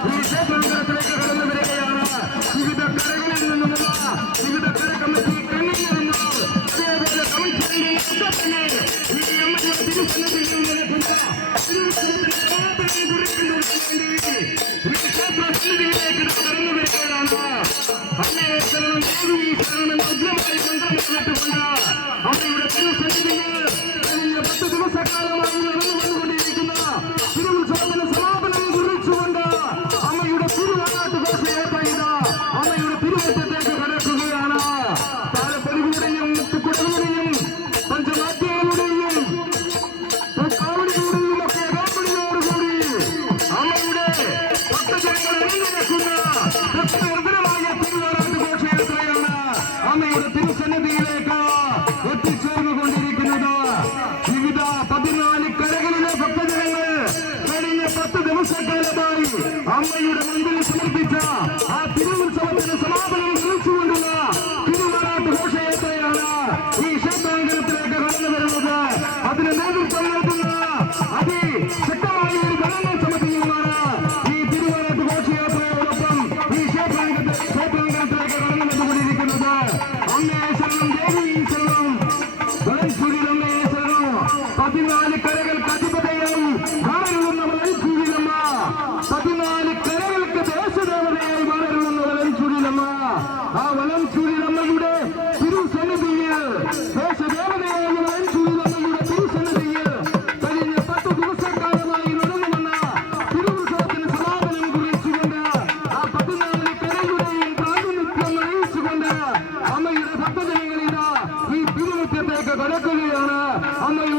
ക്ഷേത്രാങ്കണത്തിലേക്ക് കടന്നു വരികയാണ് വിവിധ കരകളിൽ നിന്നുമുള്ള വിവിധ കര കമ്മിറ്റി കണ്ണിൽ നിന്നും അതേപോലെ ഈ അമ്മയുടെ തിരുസന്നിധിയിൽ തിരുവുത്സവത്തിന് സമാപനം കുറിക്കുന്നതിന് വേണ്ടി ഈ ക്ഷേത്ര സന്നിധിയിലേക്ക് കടന്നു വരികയാണ് അമ്മയെ ശരണം ദേവി ശരണം ഉഗ്രമായ മന്ത്രം കേട്ടുകൊണ്ട് അമ്മയുടെ തിരുസന്നിധിയിൽ കഴിഞ്ഞ പത്ത് ദിവസക്കാലമായി പതിനാല് കരകളിലെ ഭക്തജനങ്ങൾ കഴിഞ്ഞ പത്ത് ദിവസക്കാലമായി അമ്മയുടെ മുൻപിൽ സമർപ്പിച്ച ആ തിരുവുത്സവത്തിന് സമാപനം കുറിച്ചുകൊണ്ടുള്ള തിരുവനാട്ട് ഘോഷയാത്രയാണ് ഈ ക്ഷേത്രാങ്കണത്തിലേക്ക് കടന്നു വരുന്നത് അതിന് നേതൃത്വം നൽകുന്ന അതിശക്തമായ ഒരു ഭരണ സമിതിയുമാണ് ഈ തിരുവനാട്ട് ഘോഷയാത്രയോടൊപ്പം ഈ ക്ഷേത്രാങ്കത്തെ ക്ഷേത്രാങ്കണത്തിലേക്ക് കടന്നു വന്നുകൊണ്ടിരിക്കുന്നത് അമ്മേ ശരണം ദേവി ശരണം വലൻസുരിലമ്മേ ശരണം പതിനാല് കരകൾക്ക് അധിപതയായി. മാറിയുള്ള വലൻസുരിലമ്മ പതിനാല് കരകൾക്ക് ദേശദേവതയായി മാറിയുള്ള വലൻസുരിലമ്മ ആ വലൻസുരിലമ്മയുടെ തിരുസന്നിധിയിൽ ദേശദേവതയായ വലൻസുരിലമ്മയുടെ തിരുസന്നിധിയിൽ കഴിഞ്ഞ പത്ത് നടന്നു വന്ന തിരുവുത്സവത്തിന് സമാപനം ആ പതിനാല് കരയുടെയും പ്രാതിനിധ്യം അറിയിച്ചുകൊണ്ട് അമ്മയുടെ ഭക്തജനങ്ങളിതാ ഈ തിരുമുറ്റത്തേക്ക് കടക്കുകയാണ്. അമ്മയുടെ